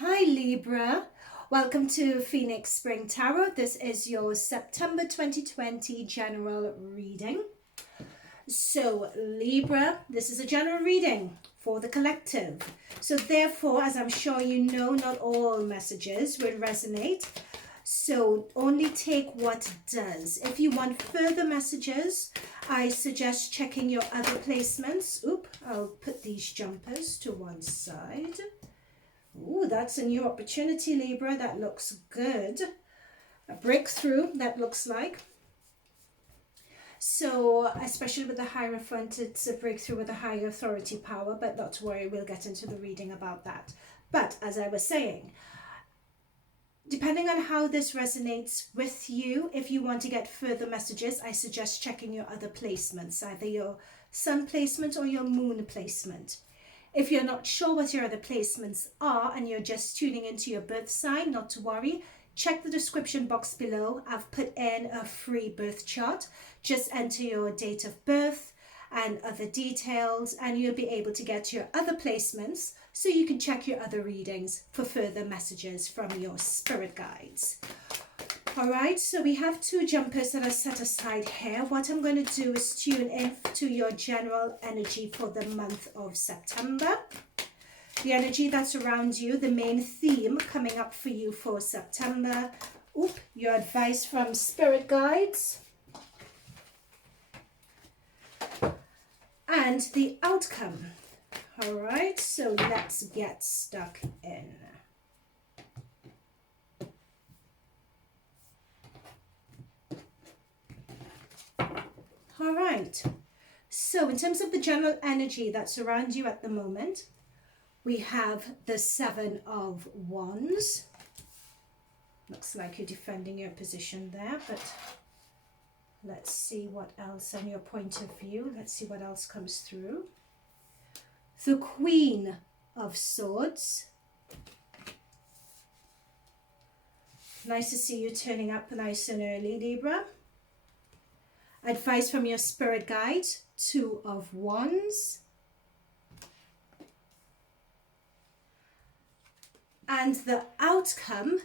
Hi Libra, welcome to Phoenix Spring Tarot. This is your September 2020 general reading. So Libra, this is a general reading for the collective. So therefore, as I'm sure you know, not all messages will resonate. So only take what does. If you want further messages, I suggest checking your other placements. I'll put these jumpers to one side. Ooh, that's a new opportunity, Libra. That looks good. A breakthrough, that looks like. So, especially with the Hierophant, it's a breakthrough with a higher authority power, but not to worry, we'll get into the reading about that. But, as I was saying, depending on how this resonates with you, if you want to get further messages, I suggest checking your other placements, either your sun placement or your moon placement. If you're not sure what your other placements are and you're just tuning into your birth sign, not to worry. Check the description box below. I've put in a free birth chart. Just enter your date of birth and other details and you'll be able to get your other placements so you can check your other readings for further messages from your spirit guides. Alright, so we have two jumpers that are set aside here. What I'm going to do is tune in to your general energy for the month of September. The energy that's around you, the main theme coming up for you for September. Your advice from spirit guides. And the outcome. Alright, so let's get stuck in. All right, so in terms of the general energy that's around you at the moment, we have the Seven of Wands. Looks like you're defending your position there, but let's see what else on your point of view. Let's see what else comes through. The Queen of Swords. Nice to see you turning up nice and early, Libra. Advice from your spirit guides, Two of Wands. And the outcome,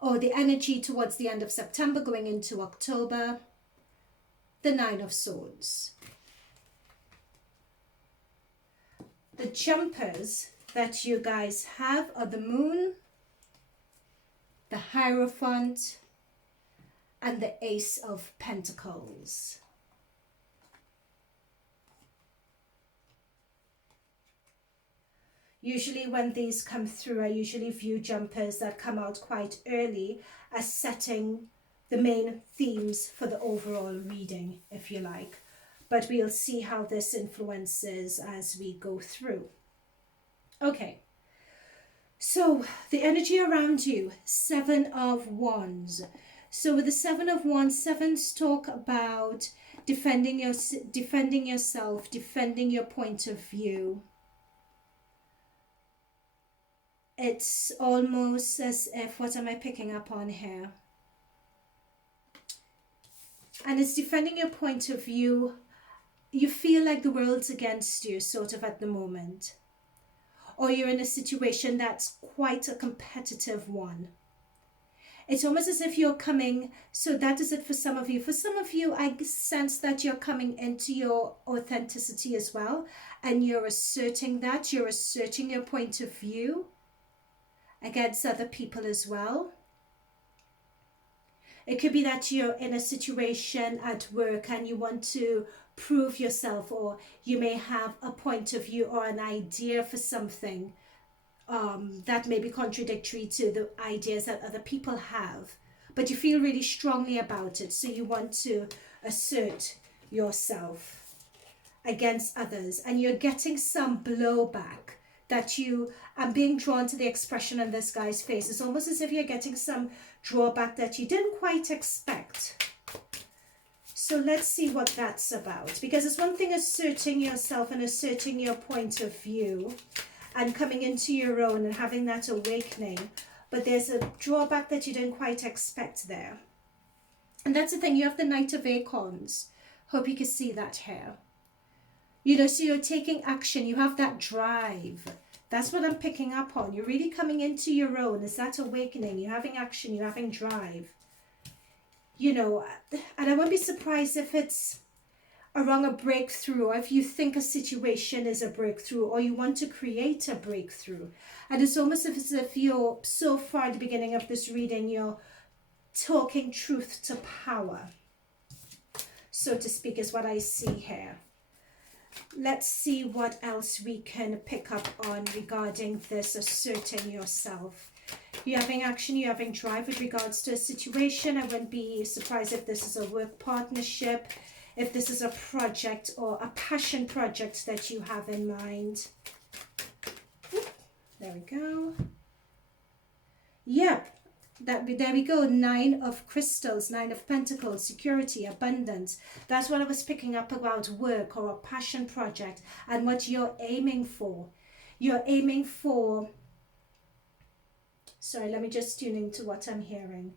or the energy towards the end of September going into October, the Nine of Swords. The jumpers that you guys have are the Moon, the Hierophant, and the Ace of Pentacles. Usually when these come through, I usually view jumpers that come out quite early as setting the main themes for the overall reading, if you like. But we'll see how this influences as we go through. Okay, so the energy around you, Seven of Wands. So with the Seven of Wands, sevens talk about defending yourself, defending your point of view. It's almost as if, what am I picking up on here? And it's defending your point of view. You feel like the world's against you, sort of at the moment. Or you're in a situation that's quite a competitive one. It's almost as if you're coming, so that is it for some of you. For some of you, I sense that you're coming into your authenticity as well. And you're asserting that, you're asserting your point of view against other people as well. It could be that you're in a situation at work and you want to prove yourself, or you may have a point of view or an idea for something that may be contradictory to the ideas that other people have, but you feel really strongly about it, so you want to assert yourself against others, and you're getting some blowback that you are being drawn to the expression on this guy's face. It's almost as if you're getting some drawback that you didn't quite expect. So let's see what that's about, because it's one thing asserting yourself and asserting your point of view and coming into your own and having that awakening, but there's a drawback that you didn't quite expect there. And that's the thing, you have the Knight of Acorns. Hope you can see that here. You know, so you're taking action, you have that drive That's what I'm picking up on. You're really coming into your own. Is that awakening? You're having action. You're having drive. You know, and I won't be surprised if it's around a breakthrough, or if you think a situation is a breakthrough, or you want to create a breakthrough. And it's almost as if you're so far at the beginning of this reading, you're talking truth to power, so to speak, is what I see here. Let's see what else we can pick up on regarding this asserting yourself. You're having action, you're having drive with regards to a situation. I wouldn't be surprised if this is a work partnership, if this is a project or a passion project that you have in mind. There we go. Yep. There we go. 9 of crystals, 9 of pentacles, security, abundance. That's what I was picking up about work or a passion project and what you're aiming for. You're aiming for, sorry, let me just tune into what I'm hearing.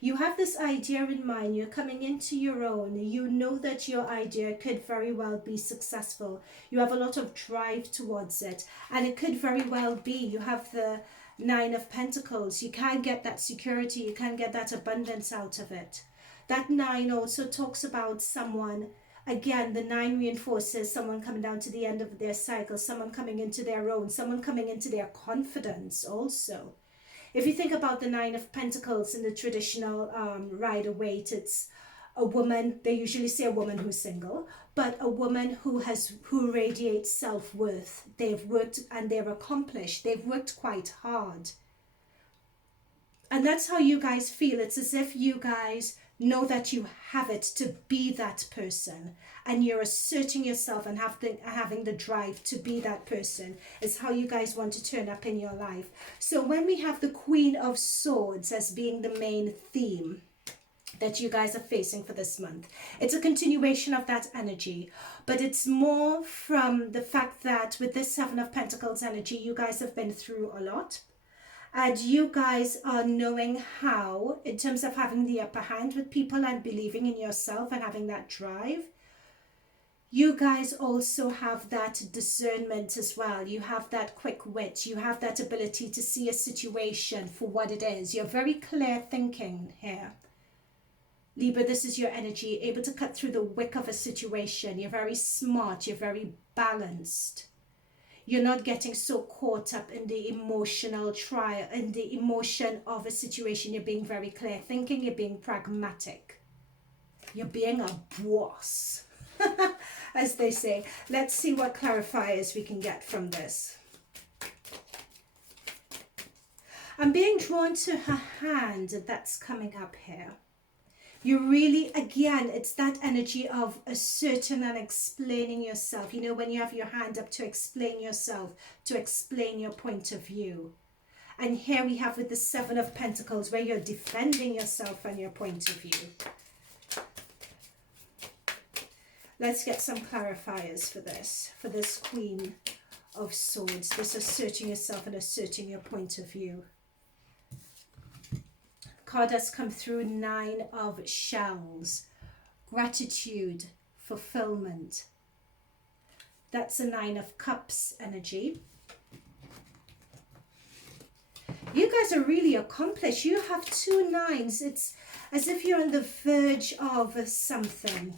You have this idea in mind. You're coming into your own. You know that your idea could very well be successful. You have a lot of drive towards it, and it could very well be. You have the 9 of Pentacles. You can get that security. You can get that abundance out of it. That 9 also talks about someone. Again, the 9 reinforces someone coming down to the end of their cycle, someone coming into their own, someone coming into their confidence also. If you think about the 9 of Pentacles in the traditional Rider-Waite, it's a woman. They usually say a woman who's single, but a woman who radiates self-worth. They've worked and they're accomplished. They've worked quite hard. And that's how you guys feel. It's as if you guys know that you have it to be that person, and you're asserting yourself and having the drive to be that person. Is how you guys want to turn up in your life. So when we have the Queen of Swords as being the main theme that you guys are facing for this month, it's a continuation of that energy, but it's more from the fact that with this 7 of Pentacles energy, you guys have been through a lot. And you guys are knowing how, in terms of having the upper hand with people and believing in yourself and having that drive, you guys also have that discernment as well. You have that quick wit. You have that ability to see a situation for what it is. You're very clear thinking here. Libra, this is your energy, able to cut through the wick of a situation. You're very smart. You're very balanced. You're not getting so caught up in the emotional trial, in the emotion of a situation. You're being very clear thinking. You're being pragmatic. You're being a boss, as they say. Let's see what clarifiers we can get from this. I'm being drawn to her hand that's coming up here. You really, again, it's that energy of asserting and explaining yourself. You know, when you have your hand up to explain yourself, to explain your point of view. And here we have with the 7 of Pentacles, where you're defending yourself and your point of view. Let's get some clarifiers for this Queen of Swords, this asserting yourself and asserting your point of view. Card has come through 9 of Shells, gratitude, fulfillment. That's a 9 of Cups energy. You guys are really accomplished. You have 2 9s. It's as if you're on the verge of something.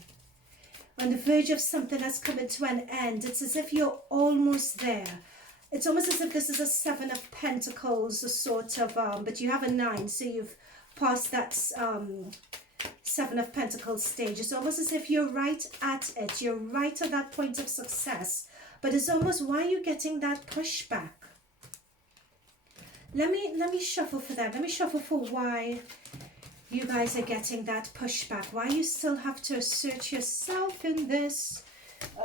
On the verge of something that's coming to an end. It's as if you're almost there. It's almost as if this is a 7 of Pentacles, a sort of, but you have a 9, so you've past that 7 of Pentacles stage. It's almost as if you're right at it. You're right at that point of success. But it's almost, why are you getting that pushback? Let me shuffle for that. Let me shuffle for why you guys are getting that pushback. Why you still have to assert yourself in this.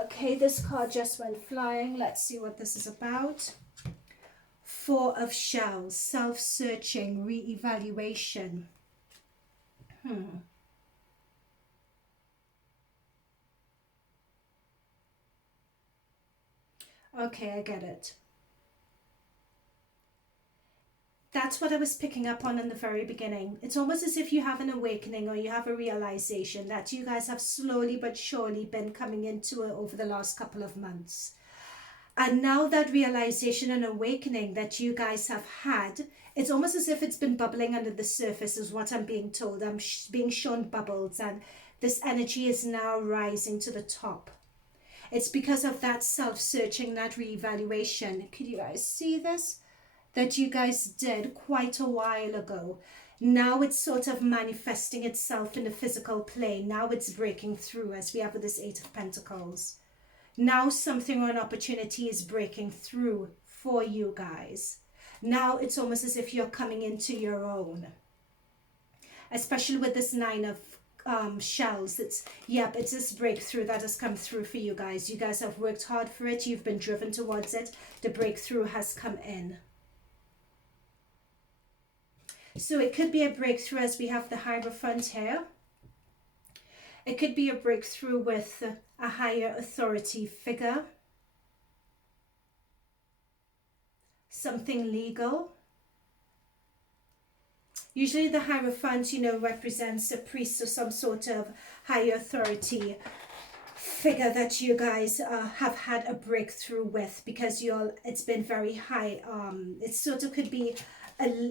Okay, this card just went flying. Let's see what this is about. 4 of Shells, self-searching, re-evaluation. Okay, I get it. That's what I was picking up on in the very beginning. It's almost as if you have an awakening or you have a realization that you guys have slowly but surely been coming into it over the last couple of months. And now that realization and awakening that you guys have had, it's almost as if it's been bubbling under the surface is what I'm being told. I'm being shown bubbles, and this energy is now rising to the top. It's because of that self-searching, that reevaluation. Could you guys see this? That you guys did quite a while ago. Now it's sort of manifesting itself in the physical plane. Now it's breaking through, as we have with this Eight of Pentacles. Now something or an opportunity is breaking through for you guys. Now it's almost as if you're coming into your own. Especially with this Nine of shells. It's this breakthrough that has come through for you guys. You guys have worked hard for it. You've been driven towards it. The breakthrough has come in. So it could be a breakthrough as we have the Hierophant here. It could be a breakthrough with a higher authority figure. Something legal. Usually the Hierophant, represents a priest or some sort of higher authority figure that you guys have had a breakthrough with, because it's been very high. It sort of could be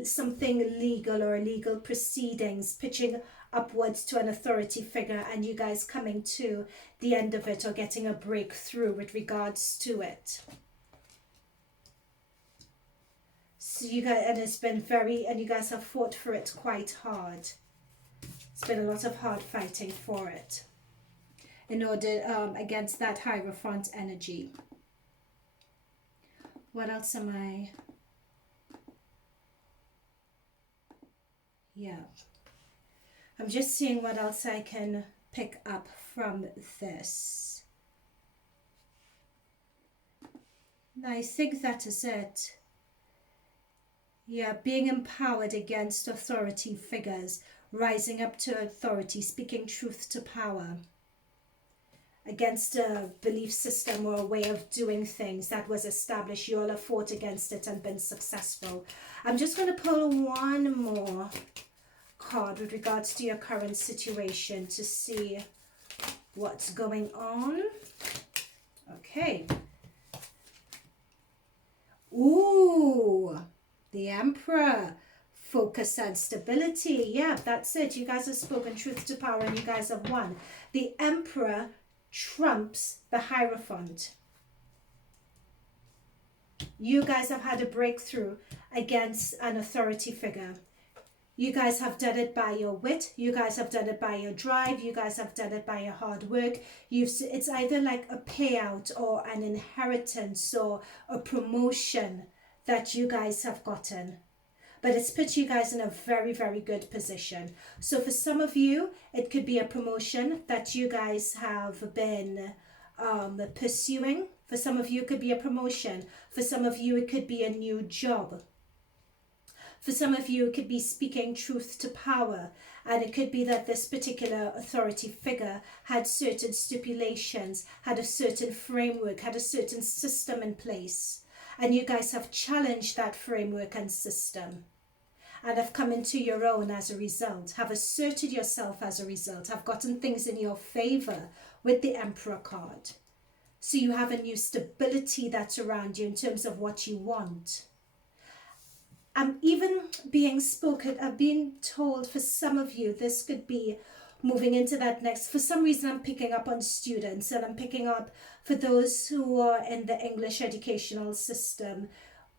something legal or legal proceedings pitching upwards to an authority figure, and you guys coming to the end of it or getting a breakthrough with regards to it. So you guys, and it's been and you guys have fought for it quite hard. It's been a lot of hard fighting for it in order against that Hierophant energy. What else am I? Yeah. I'm just seeing what else I can pick up from this. I think that is it. Yeah, being empowered against authority figures, rising up to authority, speaking truth to power. Against a belief system or a way of doing things that was established. You all have fought against it and been successful. I'm just going to pull one more card with regards to your current situation to see what's going on. Okay. Ooh, the Emperor. Focus and stability. Yeah, that's it. You guys have spoken truth to power and you guys have won. The Emperor trumps the Hierophant. You guys have had a breakthrough against an authority figure. You guys have done it by your wit. You guys have done it by your drive. You guys have done it by your hard work. It's either like a payout or an inheritance or a promotion that you guys have gotten. But it's put you guys in a very, very good position. So for some of you, it could be a promotion that you guys have been pursuing. For some of you, it could be a promotion. For some of you, it could be a new job. For some of you, it could be speaking truth to power. And it could be that this particular authority figure had certain stipulations, had a certain framework, had a certain system in place. And you guys have challenged that framework and system. And have come into your own as a result. Have asserted yourself as a result. Have gotten things in your favor with the Emperor card. So you have a new stability that's around you in terms of what you want. I'm even being told for some of you, this could be moving into that next. For some reason, I'm picking up on students, and I'm picking up for those who are in the English educational system,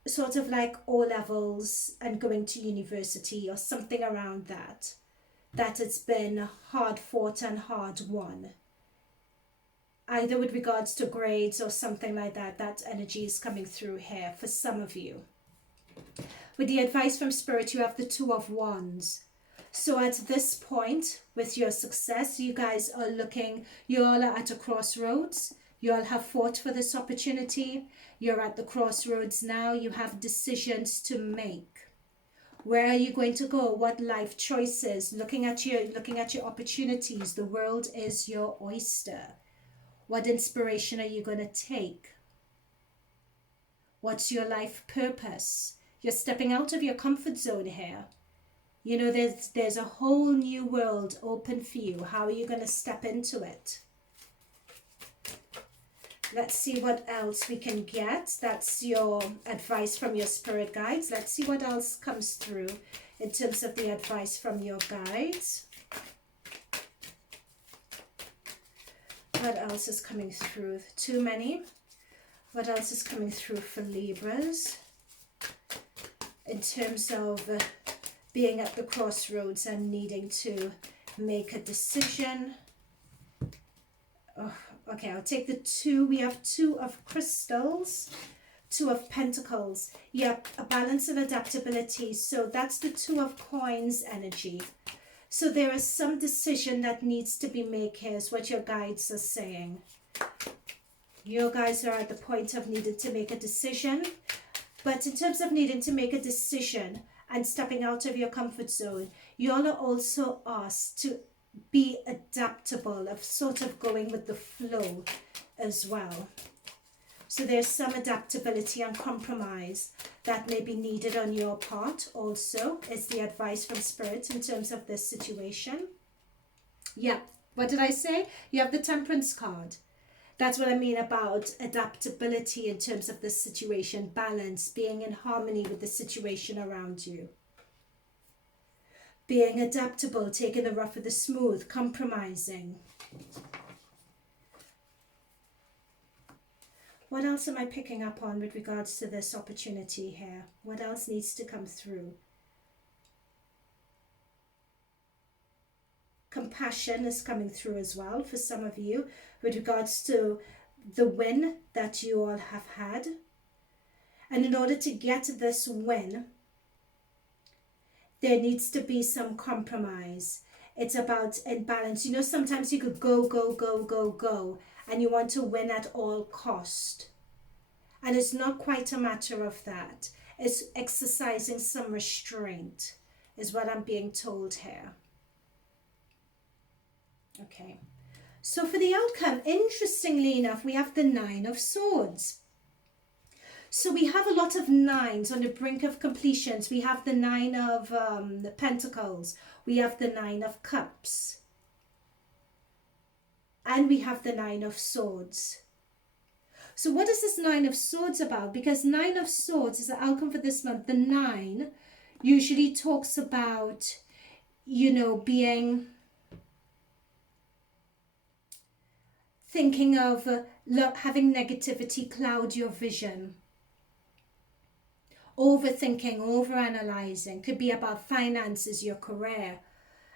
sort of like O-levels and going to university or something around that. That it's been hard fought and hard won. Either with regards to grades or something like that. That energy is coming through here for some of you. With the advice from Spirit, you have the Two of Wands. So at this point, with your success, you guys are you all are at a crossroads. You all have fought for this opportunity. You're at the crossroads now. You have decisions to make. Where are you going to go? What life choices? Looking at your opportunities. The world is your oyster. What inspiration are you going to take? What's your life purpose? You're stepping out of your comfort zone here. You know, there's a whole new world open for you. How are you going to step into it? Let's see what else we can get. That's your advice from your spirit guides. Let's see what else comes through in terms of the advice from your guides. What else is coming through? Too many. What else is coming through for Libras? In terms of being at the crossroads and needing to make a decision. Oh, okay, I'll take the 2. We have 2 of crystals, 2 of pentacles. Yep, a balance of adaptability. So that's the 2 of coins energy. So there is some decision that needs to be made here, is what your guides are saying. Your guys are at the point of needing to make a decision. But in terms of needing to make a decision and stepping out of your comfort zone, you all are also asked to be adaptable, of sort of going with the flow as well. So there's some adaptability and compromise that may be needed on your part also, is the advice from Spirit in terms of this situation. Yeah, what did I say? You have the Temperance card. That's what I mean about adaptability in terms of this situation, balance, being in harmony with the situation around you. Being adaptable, taking the rough with the smooth, compromising. What else am I picking up on with regards to this opportunity here? What else needs to come through? Compassion is coming through as well for some of you with regards to the win that you all have had. And in order to get this win, there needs to be some compromise. It's about imbalance. You know, sometimes you could go, go, go, go, go, and you want to win at all cost. And it's not quite a matter of that. It's exercising some restraint, is what I'm being told here. Okay. So for the outcome, interestingly enough, we have the 9 of Swords. So we have a lot of 9s on the brink of completions. We have the 9 of the Pentacles. We have the 9 of Cups. And we have the 9 of Swords. So what is this 9 of Swords about? Because 9 of Swords is the outcome for this month. The 9 usually talks about, you know, being... thinking of having negativity cloud your vision. Overthinking, overanalyzing. Could be about finances, your career.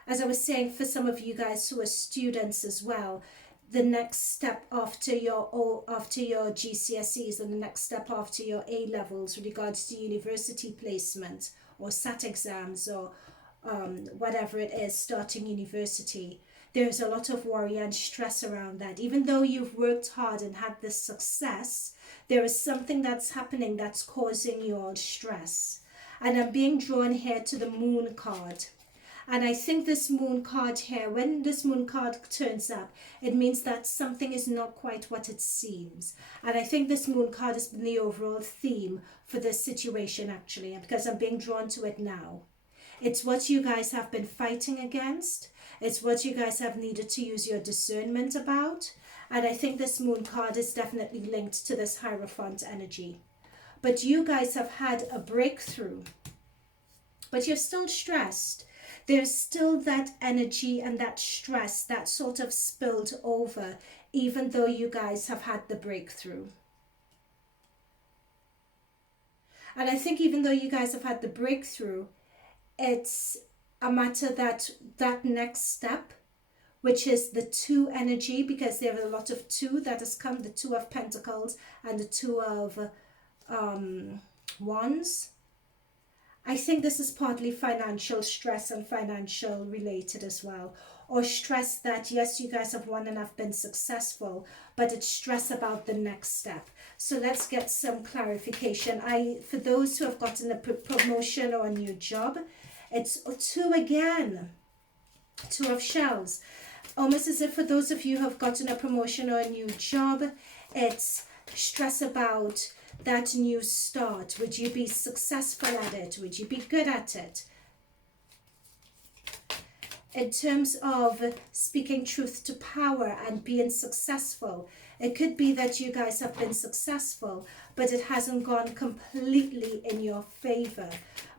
As I was saying, for some of you guys who are students as well, the next step after your GCSEs and the next step after your A-levels with regards to university placement or SAT exams or whatever it is, starting university. There's a lot of worry and stress around that. Even though you've worked hard and had this success, there is something that's happening that's causing you all stress. And I'm being drawn here to the Moon card. And I think this Moon card here, when this Moon card turns up, it means that something is not quite what it seems. And I think this Moon card has been the overall theme for this situation actually, because I'm being drawn to it now. It's what you guys have been fighting against. It's what you guys have needed to use your discernment about. And I think this Moon card is definitely linked to this Hierophant energy. But you guys have had a breakthrough. But you're still stressed. There's still that energy and that stress that sort of spilled over, even though you guys have had the breakthrough. And I think even though you guys have had the breakthrough, it's a matter that next step, which is the 2 energy, because there are a lot of 2 that has come, the 2 of Pentacles and the 2 of Wands. I think this is partly financial stress and financial related as well. Or stress that, yes, you guys have won and have been successful, but it's stress about the next step. So let's get some clarification. For those who have gotten a promotion or a new job, it's 2 again. 2 of Shells. Almost as if for those of you who have gotten a promotion or a new job, it's stress about that new start. Would you be successful at it? Would you be good at it? In terms of speaking truth to power and being successful, It could be that you guys have been successful, but it hasn't gone completely in your favor.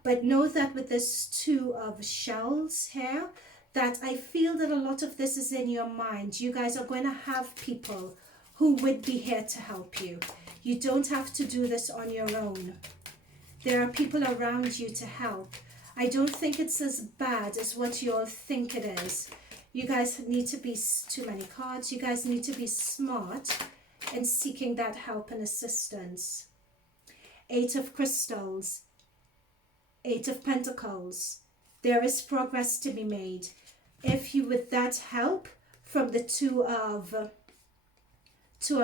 But know that with this Two of Shells here, that I feel that a lot of this is in your mind. You guys are going to have people who would be here to help you. You don't have to do this on your own. There are people around you to help. I don't think it's as bad as what you all think it is. You guys need to be, too many cards, you guys need to be smart in seeking that help and assistance. Eight of Crystals, Eight of Pentacles. There is progress to be made. If you, with that help from the Two of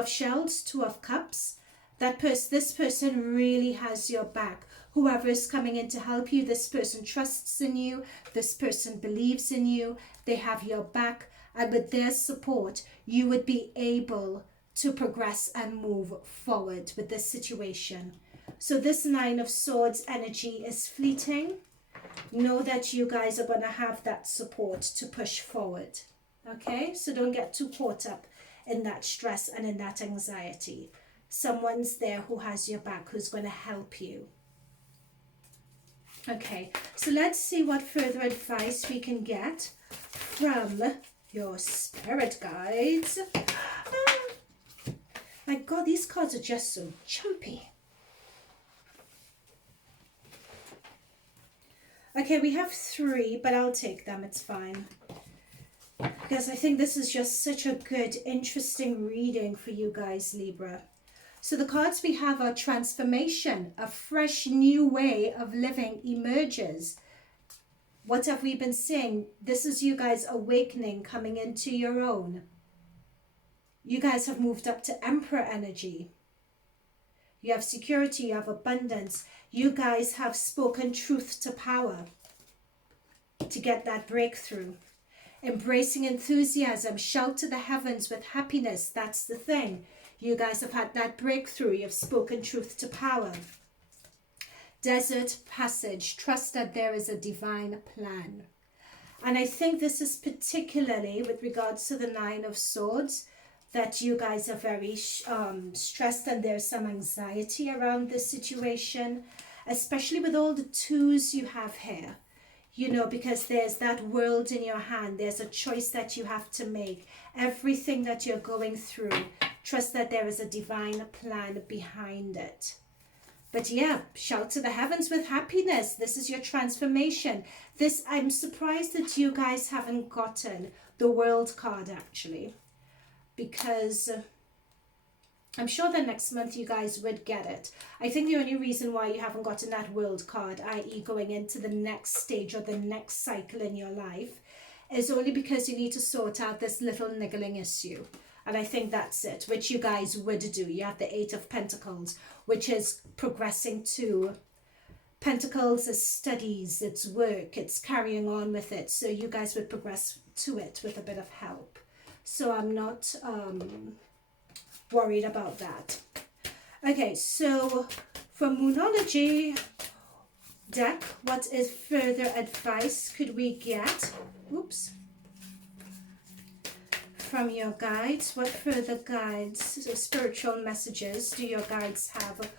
Shells, Two of Cups, this person really has your back. Whoever is coming in to help you, this person trusts in you, this person believes in you, they have your back, and with their support, you would be able to progress and move forward with this situation. So this Nine of Swords energy is fleeting. Know that you guys are going to have that support to push forward. Okay, so don't get too caught up in that stress and in that anxiety. Someone's there who has your back, who's going to help you. Okay, so let's see what further advice we can get from your spirit guides. My God, these cards are just so jumpy. Okay, we have 3, but I'll take them, it's fine. Because I think this is just such a good, interesting reading for you guys, Libra. So the cards we have are transformation. A fresh new way of living emerges. What have we been seeing? This is you guys awakening, coming into your own. You guys have moved up to Emperor energy. You have security, you have abundance. You guys have spoken truth to power to get that breakthrough. Embracing enthusiasm, shout to the heavens with happiness. That's the thing. You guys have had that breakthrough. You've spoken truth to power. Desert passage. Trust that there is a divine plan. And I think this is particularly with regards to the Nine of Swords, that you guys are very stressed and there's some anxiety around this situation, especially with all the twos you have here. You know, because there's that world in your hand. There's a choice that you have to make. Everything that you're going through, trust that there is a divine plan behind it. But yeah, shout to the heavens with happiness. This is your transformation. This, I'm surprised that you guys haven't gotten the World card actually, because I'm sure that next month you guys would get it. I think the only reason why you haven't gotten that World card, i.e. going into the next stage or the next cycle in your life, is only because you need to sort out this little niggling issue. And I think that's it, which you guys would do. You have the Eight of Pentacles, which is progressing to Pentacles is studies, it's work, it's carrying on with it. So you guys would progress to it with a bit of help. So I'm not worried about that. Okay, so for Moonology deck, what is further advice could we get? Oops. From your guides, what further guides, so spiritual messages do your guides have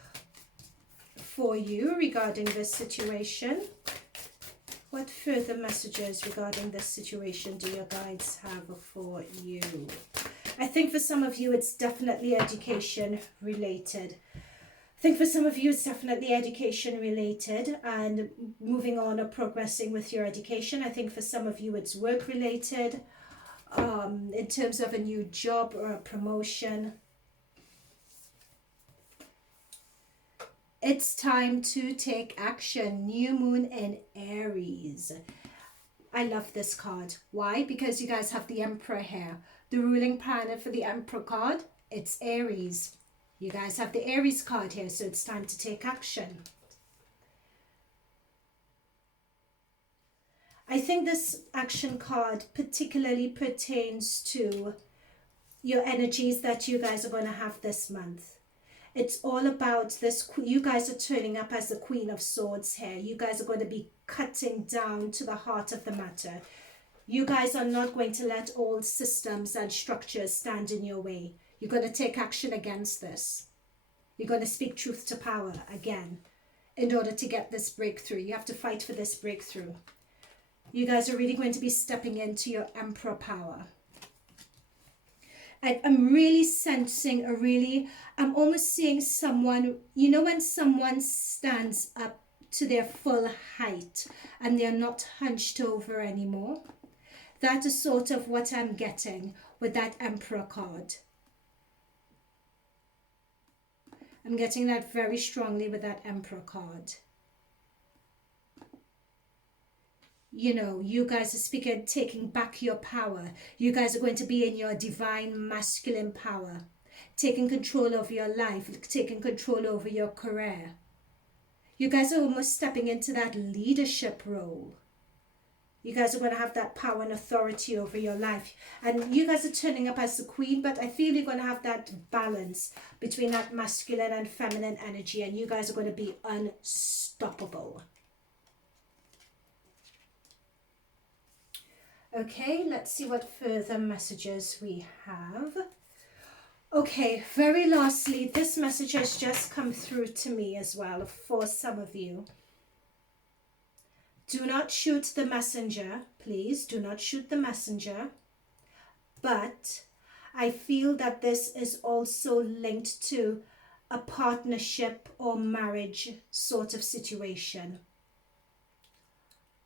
for you regarding this situation? What further messages regarding this situation do your guides have for you? I think for some of you it's definitely education related. I think for some of you it's definitely education related and moving on or progressing with your education. I think for some of you it's work related. In terms of a new job or a promotion. It's time to take action. New moon in Aries. I love this card. Why? Because you guys have the Emperor here. The ruling planet for the Emperor card, it's Aries. You guys have the Aries card here, so it's time to take action. I think this action card particularly pertains to your energies that you guys are going to have this month. It's all about this. You guys are turning up as the Queen of Swords here. You guys are going to be cutting down to the heart of the matter. You guys are not going to let old systems and structures stand in your way. You're going to take action against this. You're going to speak truth to power again in order to get this breakthrough. You have to fight for this breakthrough. You guys are really going to be stepping into your Emperor power. I'm really sensing I'm almost seeing someone, you know, when someone stands up to their full height and they're not hunched over anymore. That is sort of what I'm getting with that Emperor card. I'm getting that very strongly with that Emperor card. You know, you guys are speaking, taking back your power. You guys are going to be in your divine masculine power, taking control of your life, taking control over your career. You guys are almost stepping into that leadership role. You guys are going to have that power and authority over your life. And you guys are turning up as the queen, but I feel you're going to have that balance between that masculine and feminine energy, and you guys are going to be unstoppable. Okay, let's see what further messages we have. Okay, very lastly, this message has just come through to me as well for some of you. Do not shoot the messenger, please. Do not shoot the messenger. But I feel that this is also linked to a partnership or marriage sort of situation.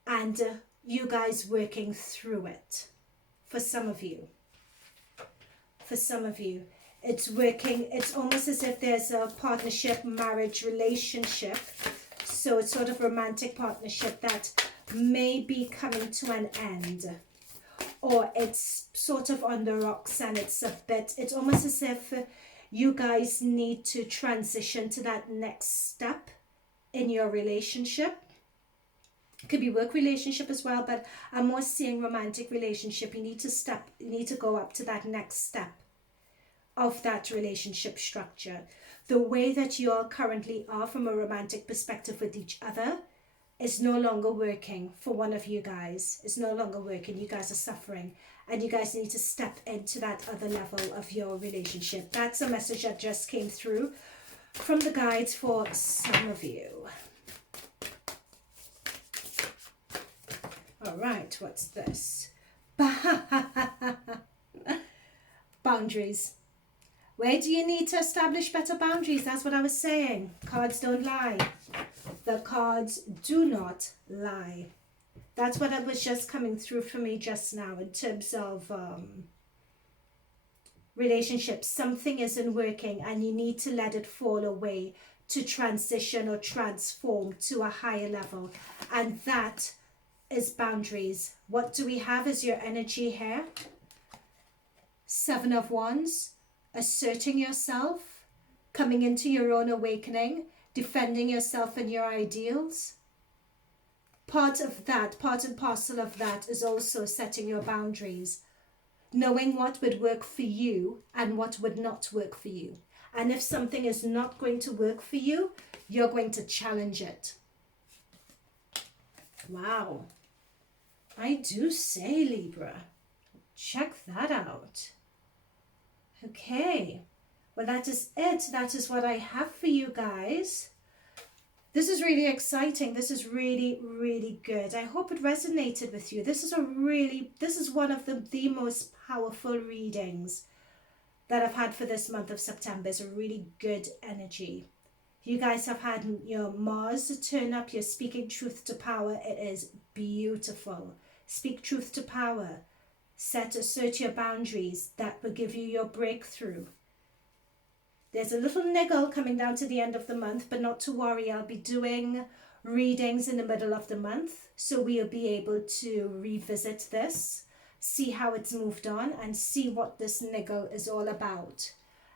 And you guys working through it. For some of you. For some of you. It's working, it's almost as if there's a partnership, marriage, relationship. So it's sort of romantic partnership that may be coming to an end. Or it's sort of on the rocks and it's almost as if you guys need to transition to that next step in your relationship. It could be work relationship as well, but I'm more seeing romantic relationship. You need to go up to that next step of that relationship structure. The way that you all currently are from a romantic perspective with each other is no longer working for one of you guys. It's no longer working. You guys are suffering and you guys need to step into that other level of your relationship. That's a message that just came through from the guides for some of you. All right, what's this? Boundaries. Where do you need to establish better boundaries? That's what I was saying. Cards don't lie. The cards do not lie. That's what was just coming through for me just now in terms of relationships. Something isn't working and you need to let it fall away to transition or transform to a higher level. And that is boundaries. What do we have as your energy here? 7 of Wands. Asserting yourself, coming into your own awakening, defending yourself and your ideals. Part of that, part and parcel of that is also setting your boundaries, knowing what would work for you and what would not work for you. And if something is not going to work for you, you're going to challenge it. Wow. I do say, Libra. Check that out. Okay, well that is it. That is what I have for you guys. This is really exciting. This is really, really good. I hope it resonated with you. This is one of the most powerful readings that I've had for this month of September. It's a really good energy. You guys have had your Mars turn up. You're speaking truth to power. It is beautiful. Speak truth to power. Assert your boundaries. That will give you your breakthrough. There's a little niggle coming down to the end of the month, but not to worry. I'll be doing readings in the middle of the month, so we'll be able to revisit this, see how it's moved on, and see what this niggle is all about,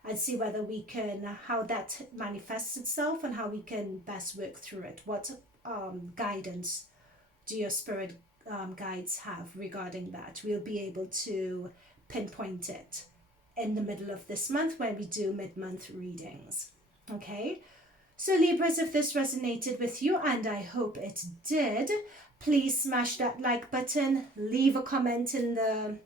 and see whether we can, how that manifests itself and how we can best work through it. What guidance do your spirit guides have regarding that? We'll be able to pinpoint it in the middle of this month when we do mid-month readings. Okay, so Libras, if this resonated with you, and I hope it did, please smash that like button, leave a comment in the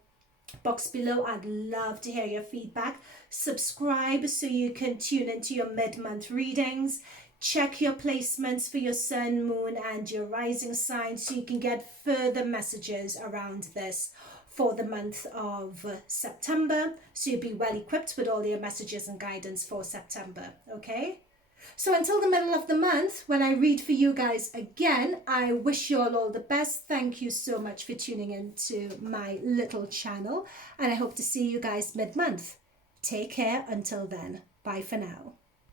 box below. I'd love to hear your feedback. Subscribe so you can tune into your mid-month readings. Check your placements for your sun, moon, and your rising sign so you can get further messages around this for the month of September. So you'll be well equipped with all your messages and guidance for September, okay? So until the middle of the month, when I read for you guys again, I wish you all the best. Thank you so much for tuning into my little channel, and I hope to see you guys mid-month. Take care until then. Bye for now.